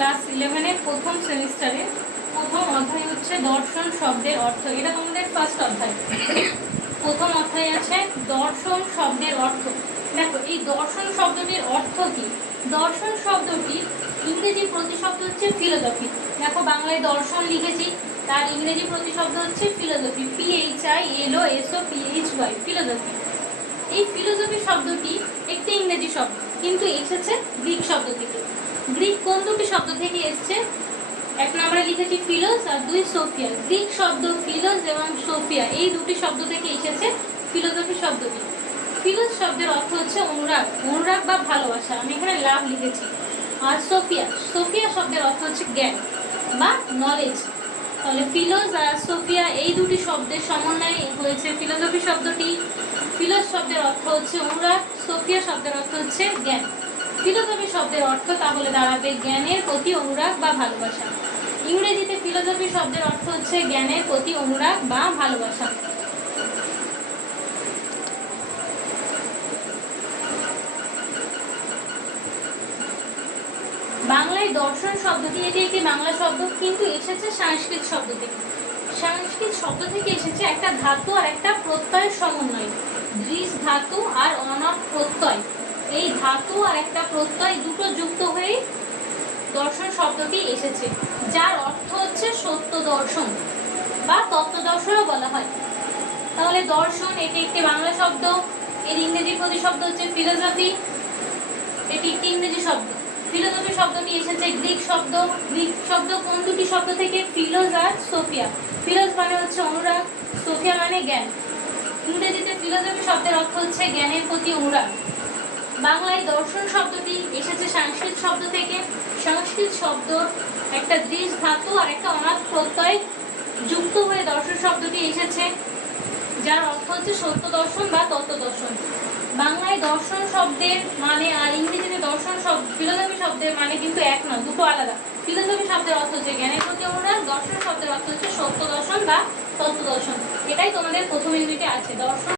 Class 11-এর প্রথম সেমিস্টারে প্রথম অধ্যায় হচ্ছে দর্শন শব্দের অর্থ। এটা তোমাদের ফার্স্ট অধ্যায়। প্রথম অধ্যায় আছে দর্শন শব্দের অর্থ। দেখো এই দর্শন শব্দটির অর্থ কি? দর্শন শব্দটি ইংরেজি প্রতিশব্দ হচ্ছে ফিলোসফি। দেখো বাংলায় দর্শন লিখেছি, তার ইংরেজি প্রতিশব্দ হচ্ছে ফিলোসফি, PHILOSOPHY, ফিলোসফি। এই ফিলোসফি শব্দটি একটি ইংরেজি শব্দ, কিন্তু এসেছে গ্রিক শব্দ থেকে। গ্রিক কোন দুটি শব্দ থেকে এসছে? এক নম্বরে লিখেছি ফিলোস আর দুই সোফিয়া। গ্রিক শব্দ ফিলোস এবং সোফিয়া, এই দুটি শব্দ থেকে এসেছে ফিলোসফি শব্দটি। ফিলোস শব্দের অর্থ হচ্ছে অনুরাগ, অনুরাগ বা ভালোবাসা, আমি এখানে লাভ লিখেছি। আর সোফিয়া, সোফিয়া শব্দের অর্থ হচ্ছে জ্ঞান বা নলেজ। তাহলে ফিলোস আর সোফিয়া এই দুটি শব্দের সমন্বয়ে হয়েছে ফিলোসফি শব্দটি। ফিলোস শব্দের অর্থ হচ্ছে অনুরাগ, সোফিয়া শব্দের অর্থ হচ্ছে জ্ঞান। ফিলোসফি শব্দের অর্থ তাহলে দাঁড়াবে জ্ঞানের প্রতি অনুরাগ বা ভালোবাসা। ইংরেজিতে ফিলোসফি শব্দের অর্থ হচ্ছে জ্ঞানের প্রতি অনুরাগ বা ভালোবাসা। বাংলায় দর্শন শব্দটি, এটি একটি বাংলা শব্দ, কিন্তু এসেছে সংস্কৃত শব্দ থেকে। সংস্কৃত শব্দ থেকে এসেছে একটা ধাতু আর একটা প্রত্যয়ের সমন্বয়। দৃশ ধাতু আর অনট প্রত্যয়, এই ধাতু আর একটা প্রত্যয় দুটো যুক্ত হয়ে দর্শন শব্দটি এসেছে, যার অর্থ হচ্ছে সত্য দর্শন বা তত্ত্ব দর্শনও বলা হয়। তাহলে দর্শন এটি একটি বাংলা শব্দ, এর ইংরেজি প্রতিশব্দ হচ্ছে ফিলোসফি, এটি একটি ইংরেজি শব্দ। ফিলোসফি শব্দটি এসেছে গ্রিক শব্দ। গ্রিক শব্দ কোন দুটি শব্দ থেকে? ফিলোস আর সোফিয়া। ফিলোস মানে হচ্ছে অনুরাগ, সোফিয়া মানে জ্ঞান। ইংরেজিতে ফিলোসফি শব্দের অর্থ হচ্ছে জ্ঞানের প্রতি অনুরাগ। বাংলায় দর্শন শব্দটি এসেছে সংস্কৃত শব্দ থেকে। সংস্কৃত শব্দ একটা দৃশ ধাতু আর একটা অনাথ প্রত্যয় যুক্ত হয়ে দর্শন শব্দটি এসেছে, যার অর্থ হচ্ছে সত্য দর্শন বা তত্ত্ব দর্শন। বাংলায় দর্শন শব্দের মানে আর ইংরেজিতে দর্শন শব্দ ফিলোসফি শব্দের মানে কিন্তু এক নয়, দুটো আলাদা। ফিলোসফি শব্দের অর্থ হচ্ছে জ্ঞানের প্রতি অনুরাগ, দর্শন শব্দের অর্থ হচ্ছে সত্য দর্শন বা তত্ত্ব দর্শন। এটাই তোমাদের প্রথম ইউনিটে আছে, দর্শন